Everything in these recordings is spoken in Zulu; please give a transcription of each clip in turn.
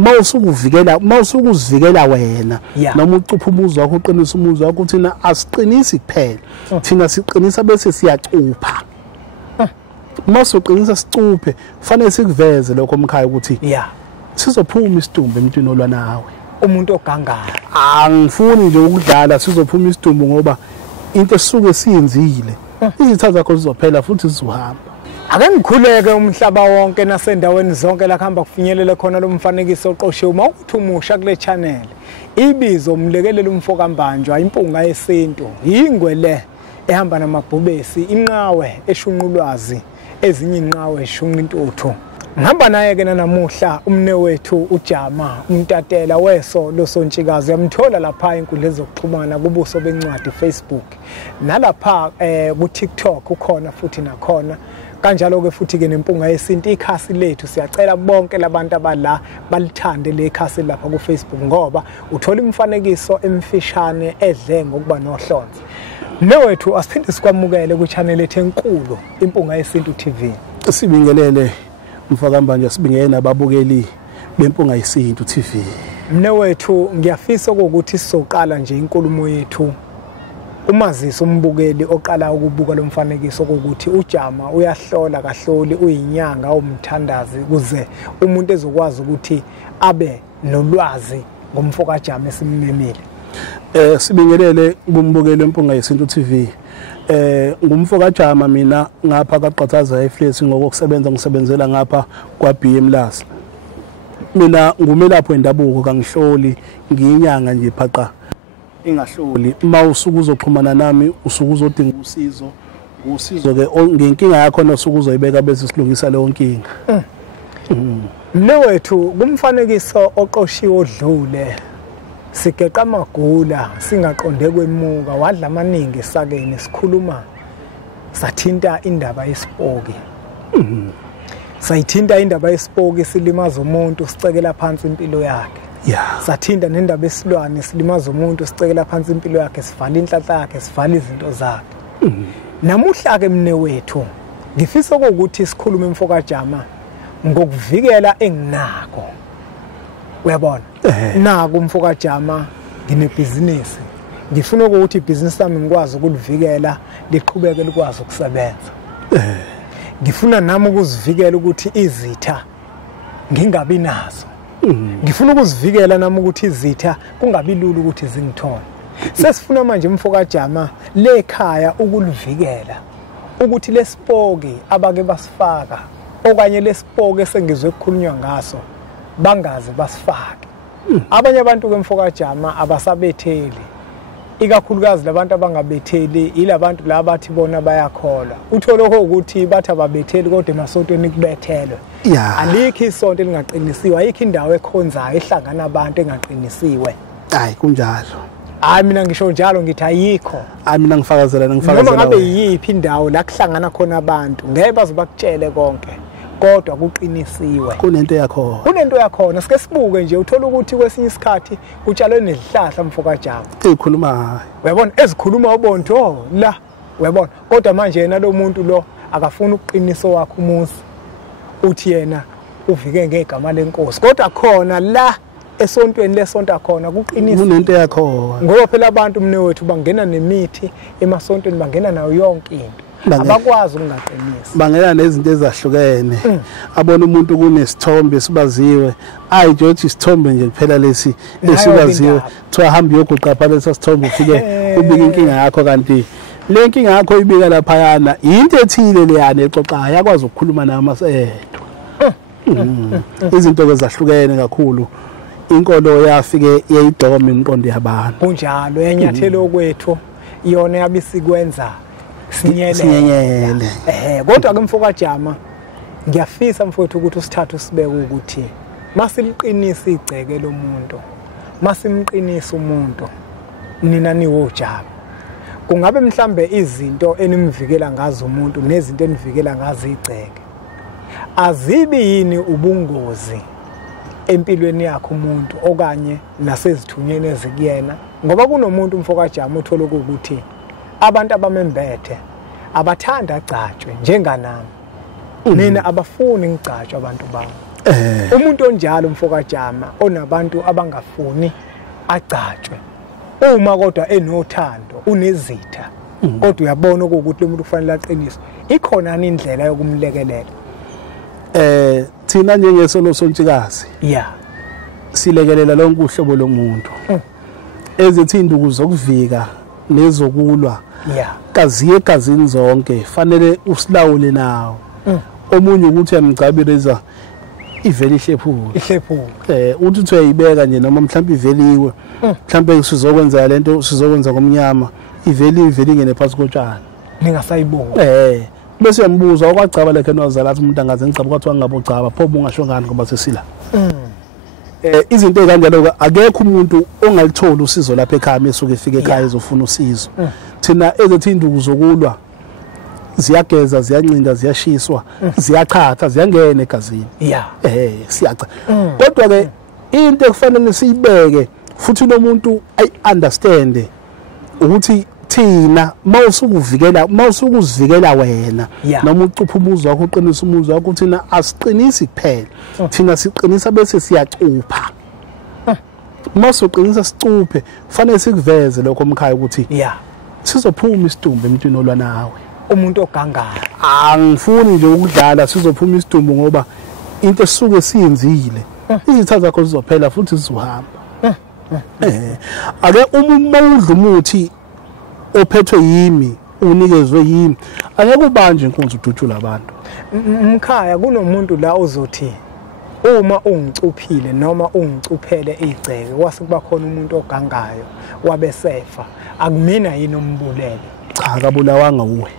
mawusukuzivikela wena noma ucupha umuzi wakho uqinisa umuzi wakho thina asiqinisi kuphela thina siqinisa bese siyacupha masuqinisa sicuphe kufanele sikuveze lokho omkhaya ukuthi sizophuma isidumbu emntwini olwa nawe umuntu ogangayo angifuni nje ukudlala sizophuma isidumbu ngoba into esuke siyenzile izitha zakho zizophela futhi zizohamba ake ngikhuleke umhlaba wonke nasendaweni zonke la kuhamba kufinyelela khona lo mfanekiso oqoshiwe uma uthi umusha kule channel ibizo umlekelela umfokambanjwa impunga yesintu ingwe le ehamba namabhubesi inqawe eshunqulwazi ezinye inqawe eshunqa intuthu ngihamba naye ke namuhla umnewethu uJama umtatela weso losontshikazi yamthola lapha inkundla zokuxhumana kubuso bencwadi Facebook nalapha ku TikTok ukhona futhi nakhona kanjalo ke futhi ke nempunga yesintu ikhasi lethu siyacela bonke labantu abala balithande le khasi lapha ku Facebook ngoba uthola imfanekiso emfishane edle ngokuba nohlonze mnewethu asiphinde sikwamukele ku channel ethu enkulu impunga yesintu TV sibingelele mfakambanje sibingele nababukeli bempunga yesintu TV mnewethu ngiyafisa ukuthi sizoqala nje inkulumo yethu umazisi umbukeli oqala ukubuka lo mfanekiso ukuthi uJama uyahlola kahloli uyinyanga umthandazi kuze umuntu ezokwazi ukuthi abe nolwazi ngomfo kaJama esimmemile sibingelele kumbukeli wempunga yesintu TV ngumfo kaJama mina ngapha kaQathaza eFlesi ngokusebenza ngisebenzela ngapha kwaBM Lasa mina ngumelapho endabuko kangihloli ngiyinyanga nje phaqa ingahloli mawusuku uzoxhumana nami usuku uzodinga usizo ke ngenkinga yakho nosuku uzoyibeka bese silungisa leyo nkinga mnewethu kumfanekiso oqoshiwe odlule sigeqa amagula singaqonde kwemuka wadla amaningi esakeni sikhuluma sathinta indaba yesipoki sayithinta indaba yesipoki silimaza umuntu sicekela phansi impilo yakhe sathinta nendaba esilwane silimaza umuntu sicekela phansi impilo yakhe sivala inhlanhla yakhe sivala izinto zakhe namuhla ke mnewethu ngifisa ukuthi sikhulume imfo kaJama ngokuvikela enginako uyabona nako umfo kaJama nginebhizinisi ngifuna ukuthi ibhizinisi lami ngikwazi ukulivikela liqhubeke likwazi ukusebenza ngifuna nami ukuzivikela ukuthi izitha ngingabi nazo ngifuna ukuzivikela nami ukuthi izitha kungabi lula ukuthi zingithole sesifuna manje umfo kaJama lekhaya ukulivikela ukuthi lesipoki abake basifaka okanye lesipoki esengizwe ukukhulunywa ngaso bangaze basifake abanye abantu ke mfo kaJama abasabetheli ikakhulukazi labantu abangabetheli ilabantu laba bathi bona bayakholwa uthola ukuthi bathi ababetheli kodwa emasontweni kubethelwe alikho isonto elingaqinisiwe ayikho indawo ekhonzayo ehlangana abantu engaqinisiwe hayi kunjalo hayi mina ngisho njalo ngithi ayikho mina ngifakazela noma ngabe yiphi indawo la kuhlangana khona abantu ngeke baze bakutshele konke kodwa kuqinisiwe kunento yakhona sike sibuke nje uthola ukuthi kwesinye isikhathi kutshalwe nezihlahla mfo kaJama ezikhuluma uyabona ezikhuluma ubonto la uyabona kodwa manje yena lo muntu lo akafuna uqiniso wakhe umuzi uthi yena uvike ngegama lenkosi kodwa khona la esontweni lesonto khona kuqinisa kunento yakhona ngoba phela abantu mnewethu bangena nemithi emasontweni bangena nayo yonke into abakwazi ukungaqinisa bangena nezinto ezahlukene abona umuntu kunesithombe sibaziwe ayijothi isithombe nje kuphela lesi esibaziwe thiwa hamba yoguqa phala lesithombe ufike ubika inkinga yakho kanti le nkinga yakho ibika lapha yana into ethile leyana exoxayo yakwazi ukukhuluma namasedwa izinto ezahlukene kakhulu inkolo yafike yayidoma imiqondo yabantu kunjalo yanyathelo kwethu iyona yabisikwenza sinyenyele kodwa ke mfo kaJama ngiyafisa mfowethu ukuthi usithathe usibeke ukuthi masiliqinisa igceke lomuntu masimqinisa umuntu nina niwoJama kungabe mhlambe izinto enimvikela ngazo umuntu nezinto enivikela ngazo igceke azibi yini ubungozi empilweni yakhe umuntu okanye nasezithunyeni ezikuyena ngoba kunomuntu mfo kaJama uthola ukuthi abantu abamembethe abathanda agcatshwe njenganami mina abafuni ngigcatshwe abantu bami umuntu onjalo mfokajama onabantu abangafuni agcatshwe uma kodwa enothando unezitha kodwa uyabona ukuthi lo muntu kufanele aqiniswe ikhona indlela yokumlekelela thina njengesolo sontshikazi silekelela lonke uhlobo lomuntu ezithi induku zokuvika nezokulwa kaziye egazini zonke fanele usilawule nawo omunye ukuthi uyamgcabireza iveli ihlephule uthi uyayibeka nje noma mhlawumbe iveliwe mhlawumbe sizokwenza lento sizokwenza komnyama iveli ngene phansi kotshani ningasayibona bese uyambuza okwagcaba lekhe nozala athi umuntu angaze ngicaba kwathiwa ngabogcaba pho bungasho ngani ngoba sesila izinto ekanjalo akekho umuntu ongalithola usizo lapha ekhaya esuke efika ekhaya ezofuna usizo thina ezethi induku zokulwa ziyageza ziyancinda ziyashiswa ziyachatha ziyangena egazini siyacha kodwa ke into ekufanele siyibeke futhi lo muntu ayiunderstand ukuthi thina mawusukuzivikela wena noma ucupha umuzi wakho uqinisa umuzi wakho thina asiqinisi kuphela thina siqinisa bese siyacupha masuqinisa sicuphe kufanele sikuveze lokho omkhaya ukuthi sizophuma isidumbu emntwini olwa nawe umuntu ogangayo angifuni nje ukudlala sizophuma isidumbu ngoba into esisuke siyenzile izitha zakho zizophela futhi sizohamba ake uma udla umuthi ophethwe yimi unikezwe yimi angeke ubanje inkunzi udutshula abantu mkhaya kunomuntu la ozothi uma ungicuphile noma ungicuphele igceke kwase kuba khona umuntu ogangayo wabesefa akumina yini umbulele cha akabulawanga uwe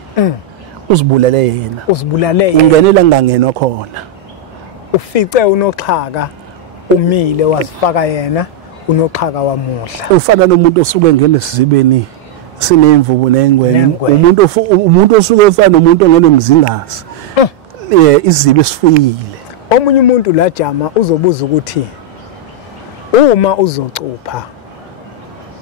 uzibulale yena ungenela ngangenwa khona ufice unoxhaka umile wazifaka yena unoxhaka wamuhla ufana nomuntu osuke engene sizibeni sinemvubu nengwenya umuntu osuke efana nomuntu ongene mzingazi izibe sifuyile omunye umuntu la jama uzobuza ukuthi uma uzocupha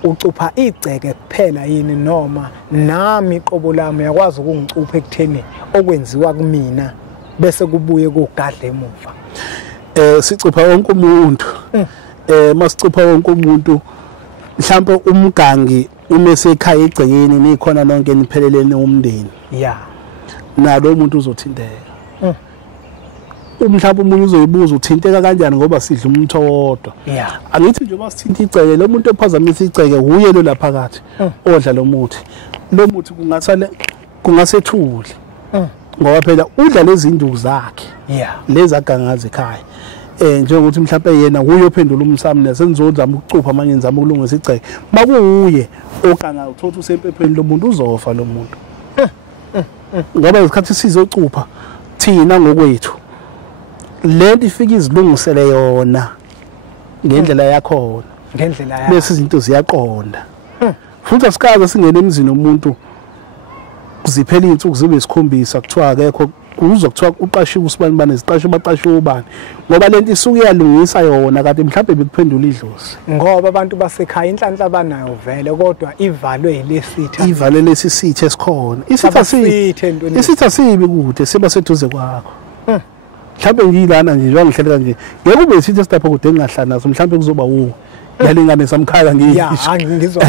ucupha igceke kuphela yini noma nami iqobo lami yakwazi ukungicupha ekutheni okwenziwa kumina bese kubuye kugadla emuva sicupha wonke umuntu masicupha wonke umuntu mhlawumbe umgangi uma sekhaya egcekeni nikhona nonke niphelelene umndeni nalo umuntu uzothinteka mhlawumbe umunye uzoyibuza uthinteka kanjani ngoba sidla umuntu owodwa angithi nje basithinta igceke lo muntu ephazamisa igceke uye lo lapha phakathi odla lo muthi kungasethuli ngoba phela udla lezi induku zakhe lezi agangaza ekhaya njengokuthi mhlawumbe yena uyophendula umsamo nesenzozama ukucupha manje ngizama ukulungisa igceke makuuye oganga uthothi usemphepheni lo muntu uzofa lo muntu ngoba isikhathi sizocupha thina ngokwethu lento ifika izilungisele yona ngendlela yakho bese izinto ziyaqonda futhi asikaze singene emzini omuntu kuziphela insuku zibe isikhombisa kuthiwa akekho kuzokuthiwa uqashiwe usibani bane ziqashe baqashiwe ubani ngoba lento isuke yalungisa yona kade mhlawumbe bekuphendula idlozi ngoba abantu basekhaya inhlanhla abanayo vele kodwa ivalwe yilesitha ivale lesisithe esikhona isitha sibi kude siba seduze kwakho mhlawumbe ngiyilana nje njengoba ngihlele kanje ngeke ube isithe sidapha kude engahlala naso mhlawumbe kuzoba wuwo yalingane samkhaya ngizwa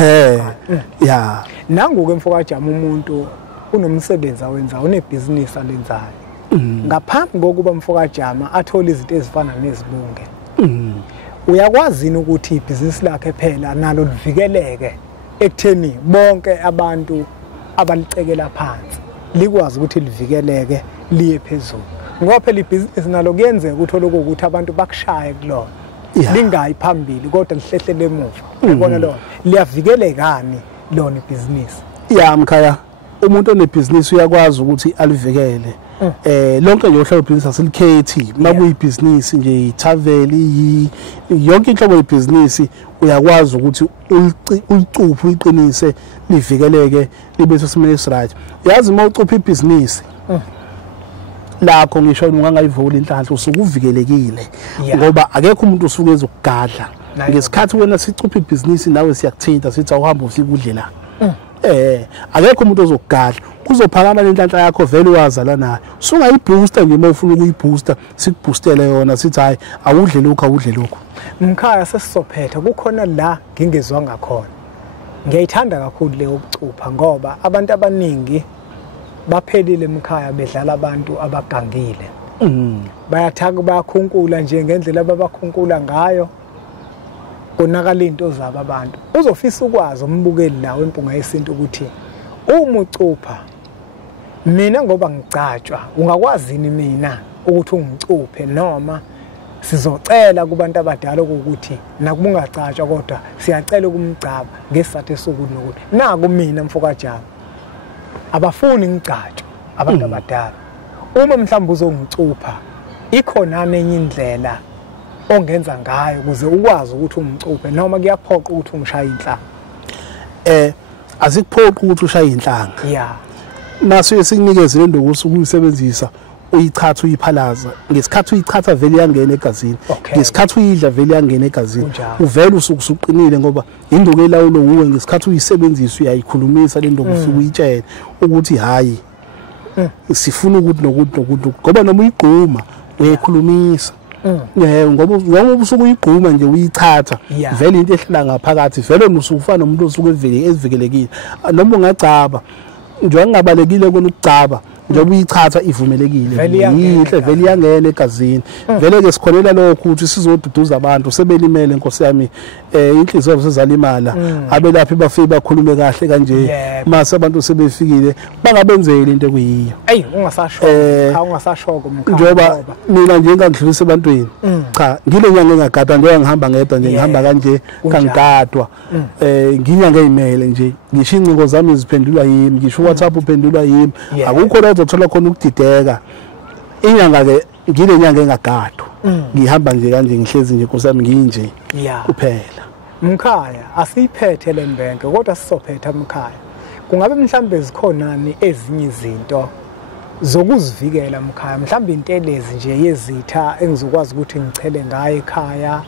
nangu ke mfokajama umuntu unomsebenzi awenza unebhizinisi alenzayo ngaphambi kokuba mfokajama athola izinto ezifana nezibunge uyakwazini ukuthi ibhizinisi lakhe phela nalo livikeleke ekutheni bonke abantu abalicekela phansi likwazi ukuthi livikeleke liye phezulu ngoba phela ibhizinisi nalo kuyenzeka uthola ukuthi abantu bakushaye kulona lingayi phambili kodwa lihlehlele emuva ubona lo liyavikelekani lona ibhizinisi mkhaya umuntu onebhizinisi uyakwazi ukuthi alivikele lonke nje uhlobo ibhizinisi asilikhethi makuyibhizinisi nje ithaveli yonke inhlobo yebhizinisi uyakwazi ukuthi ulicuphe uyiqinise livikeleke libe sesimeni esiright yazi uma ucupha ibhizinisi lakho ngisho ungangayivula inhlanhla usuke uvikelekile ngoba akekho umuntu usuke ezokugadla ngesikhathi wena sicupha ibhizinisi nawe siyakuthinta sithi awuhamba ufike udle la akekho umuntu ozokugadla kuzophakama lenhlanhla yakho vele wazala nayo sungayibooster nje mawufuna ukuyibooster sikuboostele yona sithi hayi awudle lokho Mkhaya sesizophetha kukhona la ngingezwa ngakhona ngiyayithanda kakhulu le yokucupha ngoba abantu abaningi baphelile Mkhaya bedlala abantu abagangile bayathaka bayakhunkula nje ngendlela ababakhunkula ngayo konakala into zabo abantu uzofisa ukwazi umbukeli la wempunga yesintu ukuthi uma ucupha mina ngoba ngicatshwa ungakwazini mina ukuthi ungicuphe noma sizocela kubantu abadala ukuthi nakubungacatshwa kodwa siyacela ukumgcaba ngesizathu sokuthi nokuthi naku mina mfokajama abafuni ngicatshwa abantu abadala uma mhlawumbe uzongicupha ikhona enye indlela ongenza ngayo ukuze ukwazi ukuthi umcuphe noma kuyaphoqa ukuthi umshaye inhlanga azikuphoqa ukuthi ushaye inhlanga naso sikunikeze le nto ukuyisebenzisa uyichatha uyiphalaza ngesikhathi uyichatha vele yangena egazini ngesikhathi uyidla vele yangena egazini uvela usuqinile ngoba induku elawulo uwe ngesikhathi uyisebenzisa uyayikhulumisa le nto usuke uyitshela ukuthi hayi sifuna ukuthi nokuthi ngoba noma uyigquma uyayikhulumisa ngoba usuke uyigquma nje uyichatha vele into ehlala ngaphakathi vele usufana nomuntu osuke ezivikelekile noma ungacaba nje angabalekile kona ukucaba njengoba uyichatha ivumelekile yihle vele iyangena egazini vele ke sikholela lokho ukuthi sizoduduza abantu sebelimele Nkosi yami inhliziyo zabo sezalimala abelaphi bafike bakhulume kahle kanje mase abantu sebefikile bangabenzeli into ekuyiyo ungasashoko njengoba mina nje ngangidlulisa ebantwini cha ngile nyanga engagada nje ngihamba ngedwa nje ngihamba kanje kangigadwa nginyanga ezimele nje ngisho incingo zami ziphendulwa yimi ngisho WhatsApp uphendulwa yimi akukho la uzothola khona ukudideka inyanga ke ngile nyanga engagadwa ngihamba nje kanje ngihlezi nje Nkosi yami nginje kuphela Mkhaya asiyiphethe le mbenke kodwa sisophetha Mkhaya kungabe mhlambe zikhonani ezinye izinto zokuzivikela Mkhaya mhlambe intelezi nje yezitha engizokwazi ukuthi ngichele ngayo ekhaya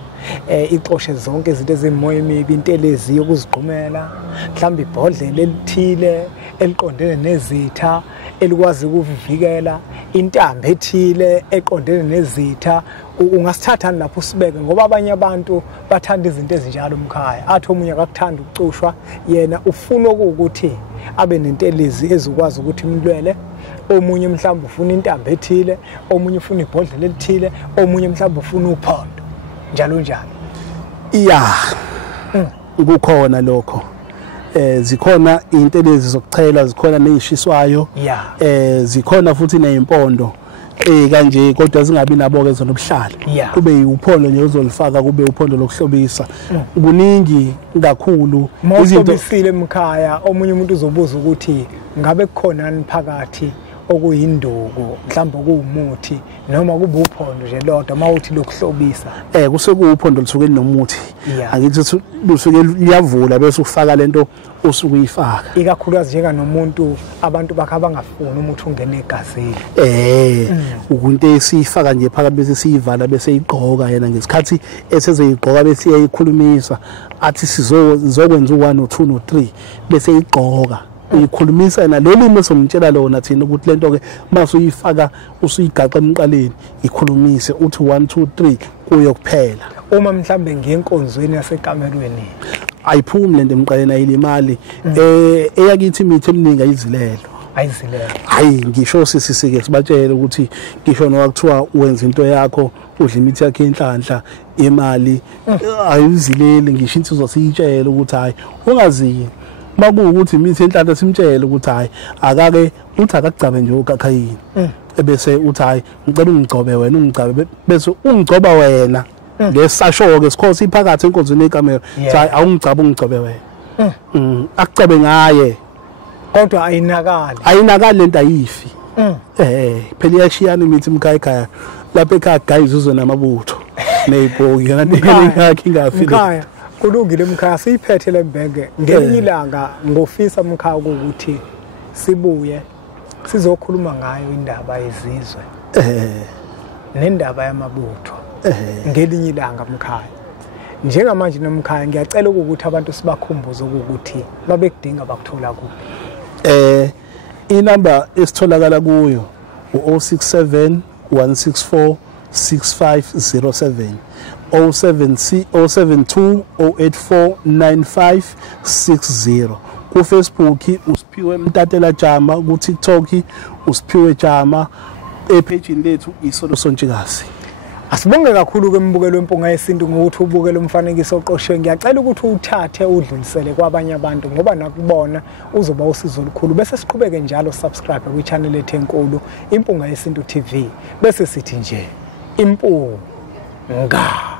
ixoshe zonke izinto ezimoya emibi intelezi yokuzigqumela mhlambe ibhodlela elithile eliqondene nezitha elikwazi ukuvivikela intambo ethile eqondene nezitha ungasithatha lapho usibeke ngoba abanye abantu bathanda izinto ezinjalo Mkhaya athi omunye akakuthanda ukucushwa yena ufuna ukuthi abe nentelezi ezokwazi ukuthi imlwele omunye mhlawumbe ufuna intambo ethile omunye ufuna ibhodlela elithile omunye mhlawumbe ufuna uphondo njalo kukhona lokho zikhona intelezi zokuchela zikhona nezishiswayo zikhona futhi nezimpondo kanje kodwa zingabi nabo ke zonobuhlalo kube uphondo nje uzolifaka kube uphondo lokuhlobisa kuningi kakhulu izinto Mkhaya omunye umuntu uzobuza ukuthi ngabe kukhonani phakathi okuyinduku mhlawumbe kuwumuthi noma kube uphondo nje lodwa mawuthi lokuhlobisa kusekuuphondo lisuke linomuthi angithi lusuke liyavula bese ufaka lento usuke uyifaka ikakhulukazi njeka nomuntu abantu bakhe abangafuni umuthi ungene egazini ukunto esifaka nje phakathi bese siyivala bese igqoka yena ngesikhathi esezeyigqoka bese iyayikhulumisa athi sizokwenza u1 no2 no3 bese igqoka uyikhulumisa na leli mesomtshela lona thina ukuthi lento ke mase uyifaka usuyigaxa emqaleni ikhulumise uthi 1 2 3 kuyo kuphela uma mhlambe ngenkonzweni yasekamelweni ayiphumi lento emqaleni ayilimali eyakithi imithi eminingi ayizilelo hayi ngisho sisike sibatshele ukuthi ngisho noma kuthiwa wenza into yakho udla imithi yakhe enhlanhla imali ayizileli ngisho insizwa siyitshela ukuthi hayi ungaziyi makuwukuthi imithi enhlanhla simtshele ukuthi hayi akake uthi akagcabe nje okakhayini ebese uthi hayi ngicela ungigcobe wena ungigcabe bese ungigcoba wena ngesasho ke sikhosi iphakathi enkonzweni yekamera hayi awungicaba ungigcobe wena akucabe ngaye kodwa ayinakali lento ayifi phela iyashiyana imithi Mkhaya ekhaya lapha ekhaya guys uzo namabutho nezibhoki kanti yakhe ingafi Mkhaya kulungile Mkhaya siyiphethe le mbenge ngelinye ilanga ngofisa Mkhaya ukuthi sibuye sizokhuluma ngayo indaba yezizwe nendaba yamabutho ngelinye ilanga Mkhaya njengamanje nomkhaya ngiyacela ukuthi abantu sibakhumbuze ukuthi babekudinga bakuthola kuphi. Inamba esitholakala kuyo u-067 164 6507 072 084 9560. Ku Facebook uSiphiwe Mtatela Jama, ku TikTok uSiphiwe Jama, epage lethu iSolo Sontshikazi. Asibonge kakhulu kwembukelo wempunga yesintu ngokuthi ubukele umfanekiso oqoshwe. Ngiyacela ukuthi uthathe udlulisele kwabanye abantu ngoba nakubona uzoba usizo olukhulu. Bese siqhubeke njalo subscribe kwi channel ethu enkulu Impunga Yesintu TV. Bese sithi nje impunga.